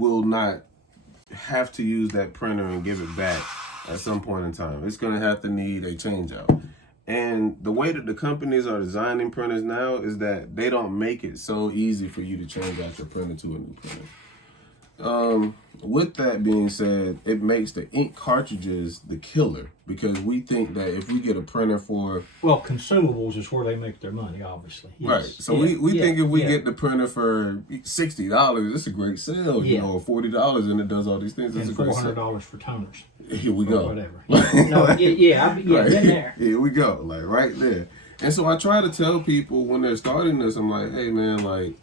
will not have to use that printer and give it back at some point in time. It's going to have to need a change out. And the way that the companies are designing printers now is that they don't make it so easy for you to change out your printer to a new printer. With that being said, it makes the ink cartridges the killer, because we think that if we get a printer for... Well, consumables is where they make their money, obviously. Yes. Right. So we think if we get the printer for $60, it's a great sale, you know, or $40 and it does all these things. It's and a great $400 for toners. Here we go. Whatever. Right, been there. Here we go. Like right there. And so I try to tell people when they're starting this, I'm like, hey man, like,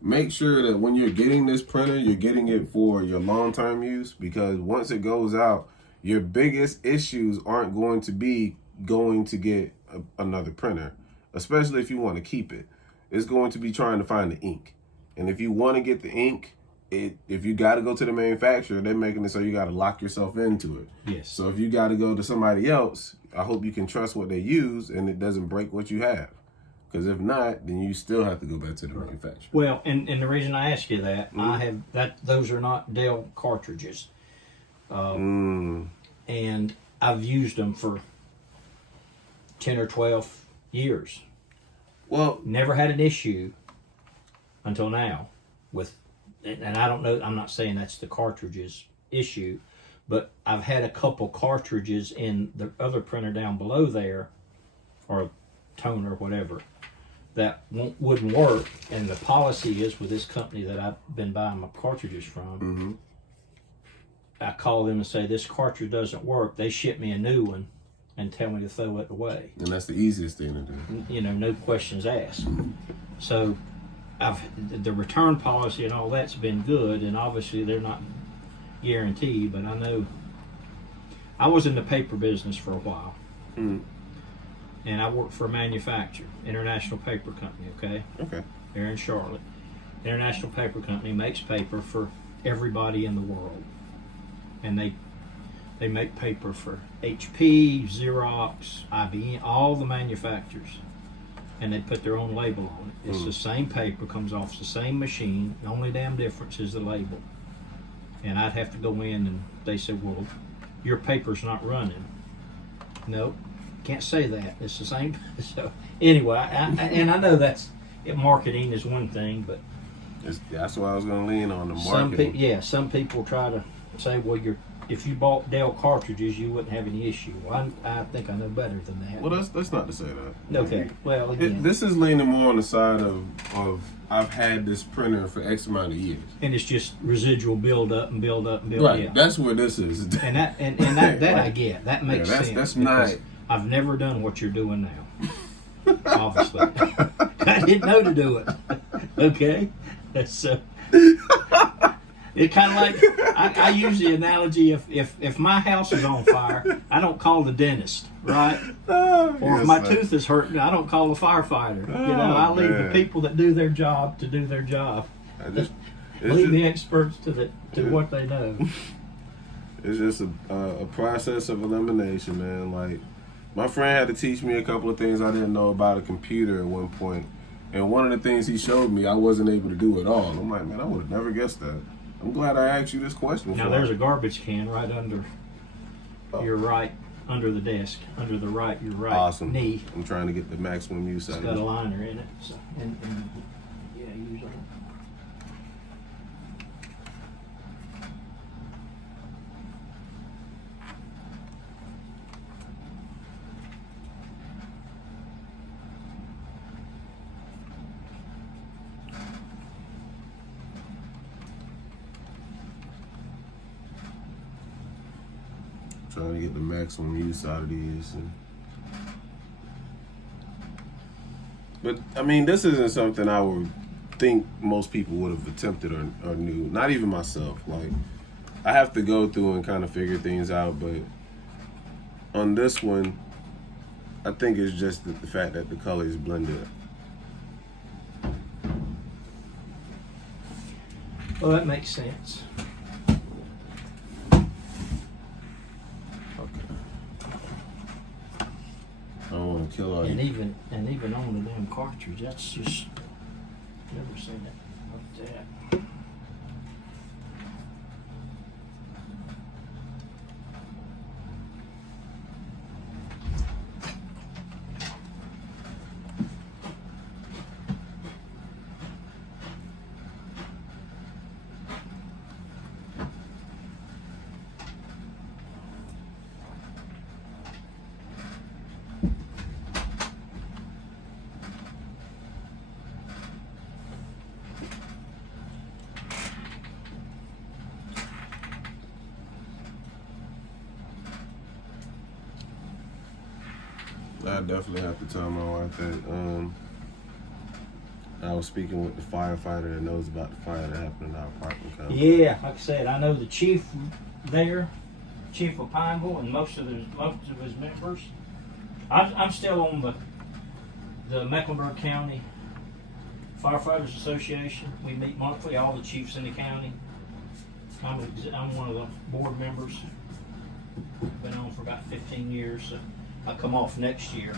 make sure that when you're getting this printer, you're getting it for your long-term use, because once it goes out, your biggest issues aren't going to be going to get another printer, especially if you want to keep it. It's going to be trying to find the ink. And if you want to get the ink, if you got to go to the manufacturer, they're making it so you got to lock yourself into it. Yes. So if you got to go to somebody else, I hope you can trust what they use and it doesn't break what you have. Because if not, then you still have to go back to the manufacturer. Well, and the reason I ask you that, I have those are not Dell cartridges, and I've used them for 10 or 12 years. Well, never had an issue until now with, and I don't know. I'm not saying that's the cartridges issue, but I've had a couple cartridges in the other printer down below there, or toner or whatever, that wouldn't work. And the policy is with this company that I've been buying my cartridges from, I call them and say, this cartridge doesn't work. They ship me a new one and tell me to throw it away. And that's the easiest thing to do. You know, no questions asked. So the return policy and all that's been good, and obviously they're not guaranteed, but I know I was in the paper business for a while. And I worked for a manufacturer, International Paper Company, okay? Okay. They're in Charlotte. International Paper Company makes paper for everybody in the world. And they make paper for HP, Xerox, IBM, all the manufacturers. And they put their own label on it. It's the same paper, comes off the same machine. The only damn difference is the label. And I'd have to go in and they said, well, your paper's not running. Nope. Can't say that. It's the same. So anyway, and I know that's marketing is one thing, but that's what I was going to lean on, the marketing. Some people try to say, well, if you bought Dell cartridges, you wouldn't have any issue. Well, I think I know better than that. Well, that's not to say that. Okay. Well, again, this is leaning more on the side of I've had this printer for X amount of years, and it's just residual build up and build up and build. Right. Yeah. That's where this is. And that right. I get. That makes sense. That's not. I've never done what you're doing now. Obviously, I didn't know to do it. Okay, so it kind of like I use the analogy: if my house is on fire, I don't call the dentist, right? Or if my tooth is hurting, I don't call the firefighter. I leave the people that do their job to do their job. Leave the experts to what they know. It's just a process of elimination, man. Like, my friend had to teach me a couple of things I didn't know about a computer at one point. And one of the things he showed me, I wasn't able to do at all. I'm like, man, I would have never guessed that. I'm glad I asked you this question. Now, there's a garbage can right under your right, under the desk, under your right knee. I'm trying to get the maximum use out of it. It's got a liner in it. So, and yeah, usually. Trying to get the maximum use out of these. But, I mean, this isn't something I would think most people would have attempted or knew. Not even myself. Like, I have to go through and kind of figure things out, but on this one, I think it's just the fact that the color is blended. Well, that makes sense. I don't want to kill all And you. even on the damn cartridge, that's just never seen it like that. I definitely have to tell my wife that. I was speaking with the firefighter that knows about the fire that happened in our apartment complex. Yeah, like I said, I know the chief there, Chief of Pineville, and most of his members. I'm still on the Mecklenburg County Firefighters Association. We meet monthly, all the chiefs in the county. I'm one of the board members. Been on for about 15 years, so I come off next year.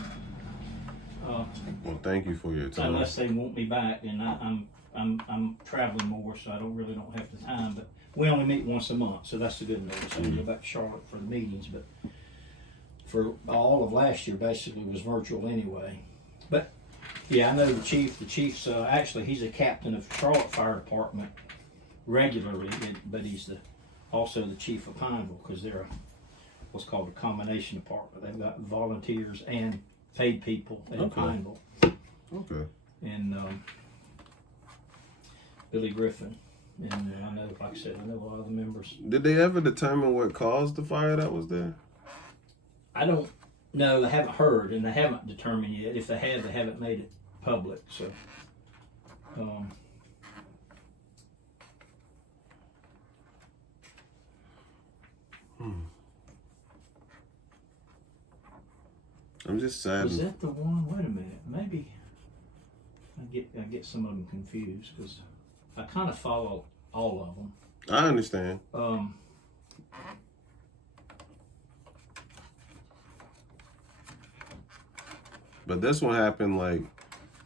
Well, thank you for your time. Unless they want me back, and I'm traveling more, so I don't have the time. But we only meet once a month, so that's the good news. I can go back to Charlotte for the meetings, but for all of last year, basically was virtual anyway. But yeah, I know the chief. The chief's actually he's a captain of Charlotte Fire Department regularly, but he's also the chief of Pineville because they're what's called a combination department. They've got volunteers and paid people in Pineville. Okay. And Billy Griffin. And I know, like I said, I know a lot of the members. Did they ever determine what caused the fire that was there? I don't know. They haven't heard, and they haven't determined yet. If they have, they haven't made it public. So, I'm just sad. Was that the one? Wait a minute. Maybe I get some of them confused because I kind of follow all of them. I understand. But this one happened like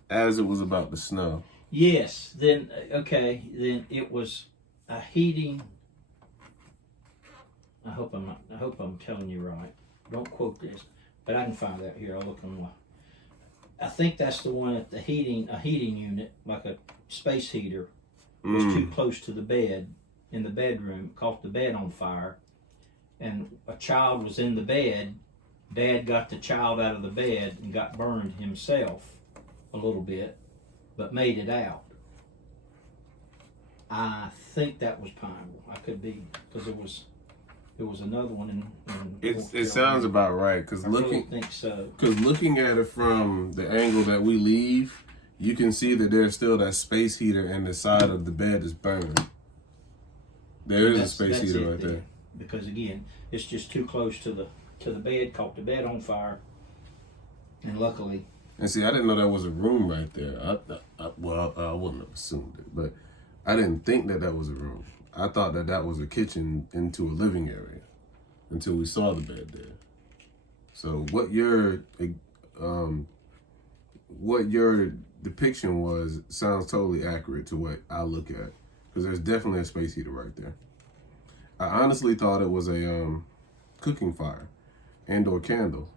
as it was about to snow. Yes. Then Then it was a heating. I hope I'm telling you right. Don't quote this. But I can find that here. I'll look online. I think that's the one at a heating unit, like a space heater, was too close to the bed in the bedroom, caught the bed on fire, and a child was in the bed. Dad got the child out of the bed and got burned himself a little bit, but made it out. I think that was Pineville. I could be, because there was another one in It sounds about right because really think so. Because looking at it from the angle that we leave, you can see that there's still that space heater and the side of the bed is burned. There is a space heater right there. Because again, it's just too close to the bed, caught the bed on fire, and luckily. And see, I didn't know that was a room right there. I wouldn't have assumed it, but I didn't think that was a room. I thought that was a kitchen into a living area until we saw the bed there. So what your depiction was sounds totally accurate to what I look at, because there's definitely a space heater right there. I honestly thought it was a cooking fire and or candle,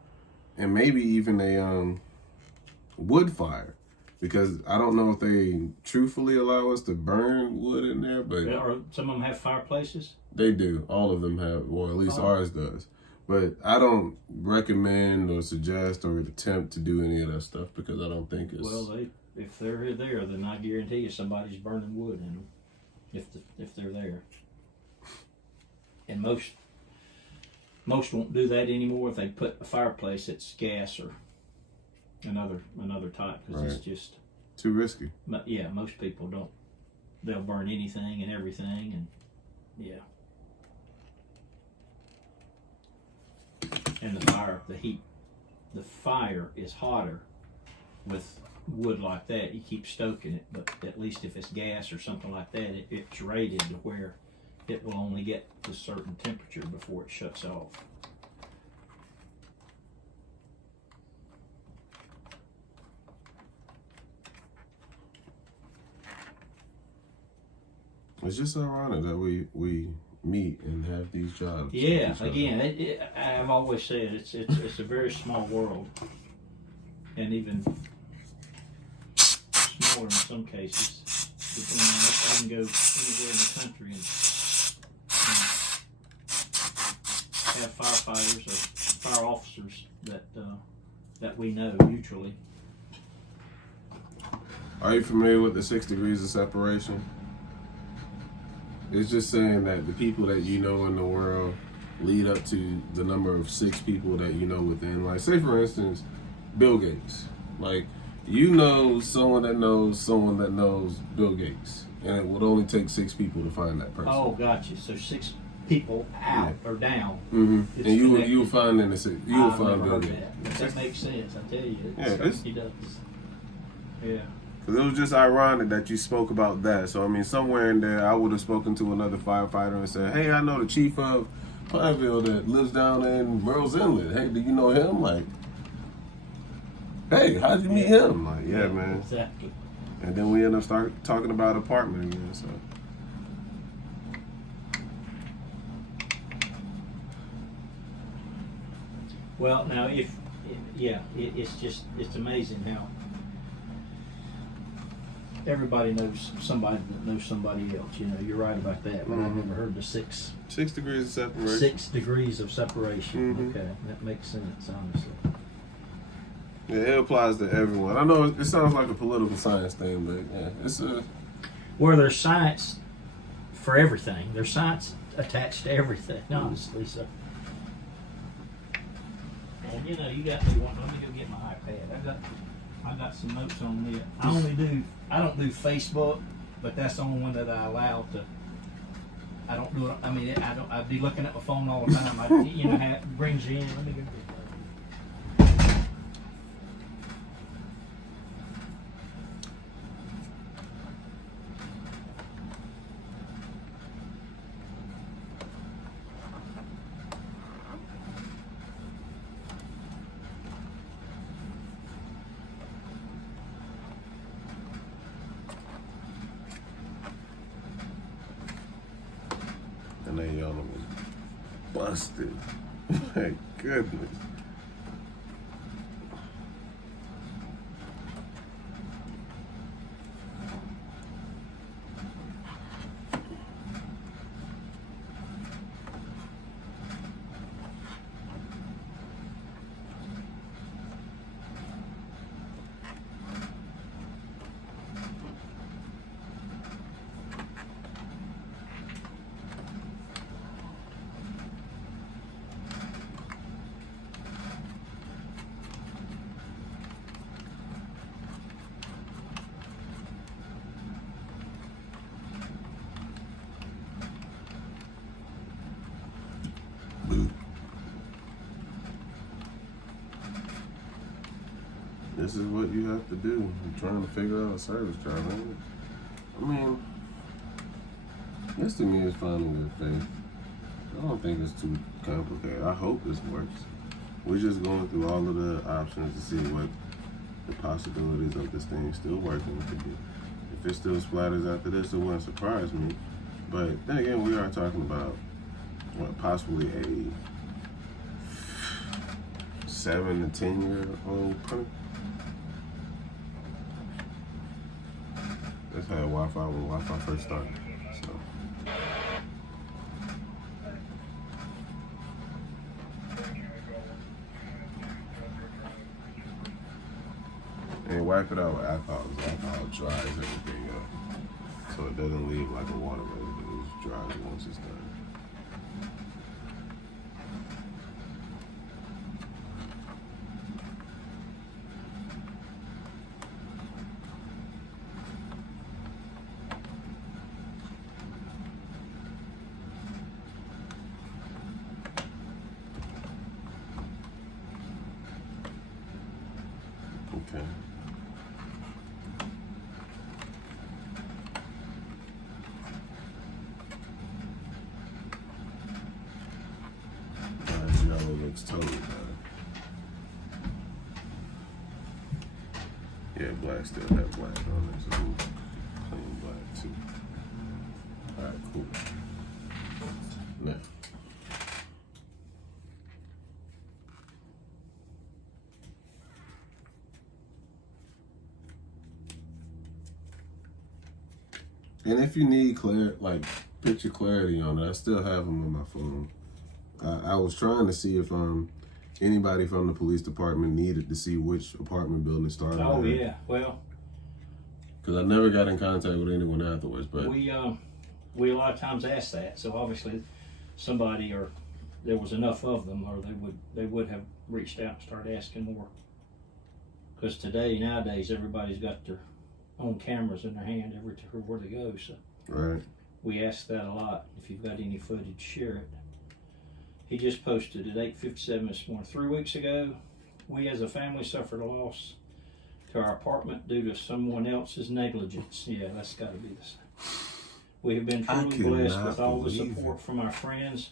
and maybe even a wood fire. Because I don't know if they truthfully allow us to burn wood in there, but or some of them have fireplaces. They do. All of them have, or at least ours does. But I don't recommend or suggest or attempt to do any of that stuff because I don't think it's. Well, if they're there, then I guarantee you somebody's burning wood in them. If they're there, and most won't do that anymore. If they put a fireplace, it's gas or another type because it's just too risky. But yeah, most people don't. They'll burn anything and everything, and yeah. And the fire is hotter with wood like that. You keep stoking it, but at least if it's gas or something like that, it's rated to where it will only get to a certain temperature before it shuts off. It's just ironic that we meet and have these jobs. Yeah, again, I've always said it's a very small world, and even smaller in some cases. I can go anywhere in the country and have firefighters or fire officers that we know mutually. Are you familiar with the 6 degrees of separation? It's just saying that the people that you know in the world lead up to the number of 6 people that you know within. Like, say for instance, Bill Gates. Like, you know someone that knows Bill Gates, and it would only take 6 people to find that person. Oh, gotcha. So 6 people out or down. Mm-hmm. It's And you'll connected. find in the city. You'll I've find never Bill heard Gates. that. That makes sense. I tell you. Yeah, He does. Yeah. Because it was just ironic that you spoke about that. So, I mean, somewhere in there, I would have spoken to another firefighter and said, hey, I know the chief of Pineville that lives down in Merle's Inlet. Hey, do you know him? Like, hey, how'd you meet him? Like, yeah, man. Exactly. And then we end up talking about apartment again, so. Well, now it's amazing how everybody knows somebody that knows somebody else. You know, you're right about that. But I've never heard the 6 degrees of separation. 6 degrees of separation. Mhm. Okay, that makes sense, honestly. Yeah, it applies to everyone. I know it sounds like a political science thing, but yeah, it's a. Where there's science for everything, there's science attached to everything, honestly. So, and you know, you got me wanting. Let me go get my iPad. I got some notes on this. I don't do Facebook, but that's the only one that I allow to. I don't do it. I mean, I'd be looking at my phone all the time. It brings you in. Let me go get that. And then y'all was busted. My goodness. This is what you have to do. You're trying to figure out a service drive, ain't it? I mean, this to me is finding good faith. I don't think it's too complicated. I hope this works. We're just going through all of the options to see what the possibilities of this thing still working could be. If it still splatters after this, it wouldn't surprise me. But then again, we are talking about what, possibly a 7 to 10-year-old printer. This had Wi-Fi when Wi-Fi first started. So. And wipe it out with alcohol. Alcohol dries everything up. So it doesn't leave like a water residue. It just dries once it's done. Okay. Yellow looks totally better. Yeah, black still have black on it, so we'll clean black too. Alright, cool. Now. And if you need picture clarity on it, I still have them on my phone. I was trying to see if anybody from the police department needed to see which apartment building started. Oh yeah, well, because I never got in contact with anyone afterwards. But we a lot of times ask that, so obviously somebody or there was enough of them, or they would have reached out and started asking more. Because nowadays, everybody's got their own cameras in their hand everywhere they go. So Right. we ask that a lot. If you've got any footage, share it. He just posted at 8:57 this morning. 3 weeks ago, we as a family suffered a loss to our apartment due to someone else's negligence. Yeah, that's got to be the same. We have been truly blessed with all the support from our friends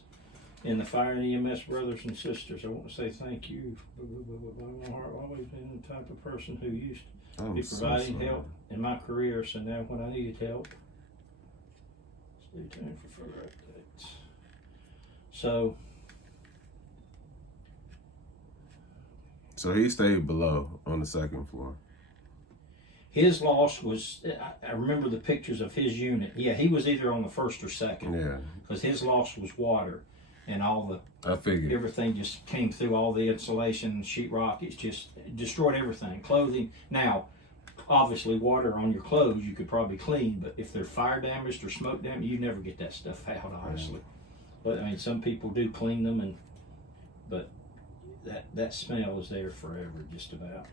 and the fire and EMS brothers and sisters. I want to say thank you. My heart always been the type of person who used to be providing help in my career. So now when I needed help, stay tuned for further updates. So he stayed below on the second floor. his loss was, I remember the pictures of his unit. Yeah, he was either on the first or second. Yeah. Because his loss was water and all the, I figured. everything just came through, all the insulation, sheetrock, it's just it destroyed everything. Clothing. Now, obviously water on your clothes you could probably clean, but if they're fire damaged or smoke damaged, you never get that stuff out, honestly. But I mean, some people do clean them, but that smell is there forever, just about.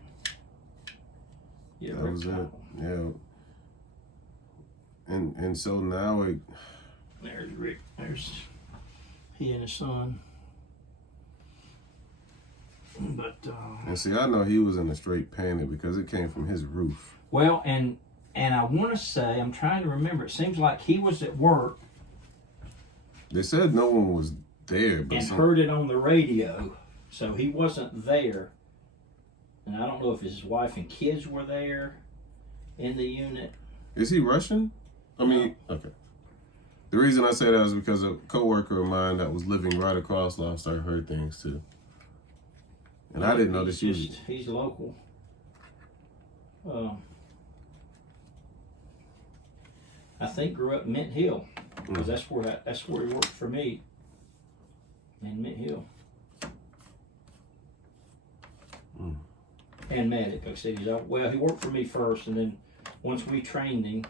Yeah, that was it. Yeah. And so now there's Rick. There's he and his son. But and see, I know he was in a straight panic because it came from his roof. Well, and I want to say, I'm trying to remember. It seems like he was at work. They said no one was there, but and heard it on the radio, so he wasn't there. And I don't know if his wife and kids were there in the unit. Is he Russian? I mean, okay. The reason I say that is because a coworker of mine that was living right across lost her heard things too. And I didn't know that she was. He's local. I think grew up in Mint Hill, because that's where he worked for me, in Mint Hill. And medic, like I said, he worked for me first, and then once we trained him,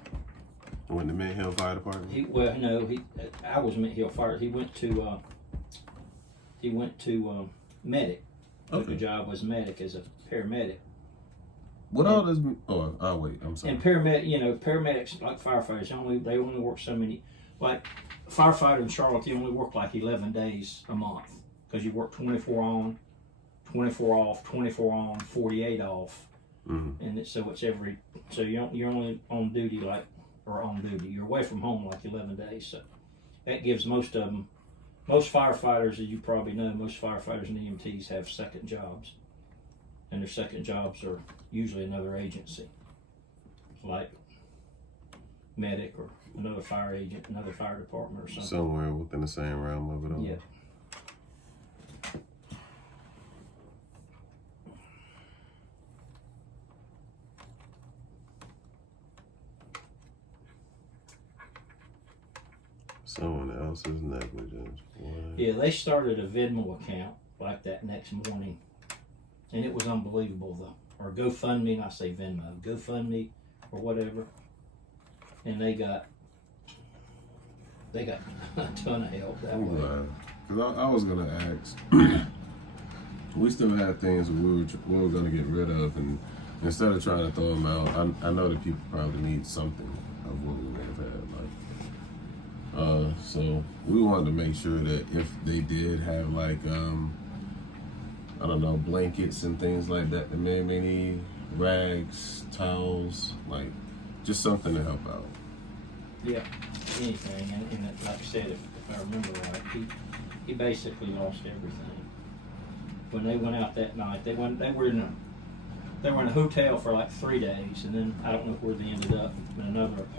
Went to Mint Hill Fire Department. I was Mint Hill Fire. He went to medic. Took a job as medic, as a paramedic. What all does? Oh, I'll wait. I'm sorry. And paramedics like firefighters, they only work so many. Like firefighter in Charlotte, they only work like 11 days a month, because you work 24 on, 24 off, 24 on, 48 off, and so you're only on duty you're away from home like 11 days. So that gives most firefighters, as you probably know, most firefighters and EMTs have second jobs, and their second jobs are usually another agency, like medic or another fire agent, another fire department or something. Somewhere within the same realm of it all. Yeah. Someone else's negligence. What? Yeah, they started a Venmo account like that next morning, and it was unbelievable though. Or GoFundMe, I say Venmo, GoFundMe or whatever, and they got a ton of help that way. Because I was gonna ask. We still had things that we were gonna get rid of, and instead of trying to throw them out, I know that people probably need something of what we may have had. So we wanted to make sure that if they did have like I don't know, blankets and things like that, they may need rags, towels, like just something to help out. Yeah, anything, and like I said, if I remember right, he basically lost everything. When they went out that night, they were in a hotel for like 3 days, and then I don't know where they ended up, in another apartment.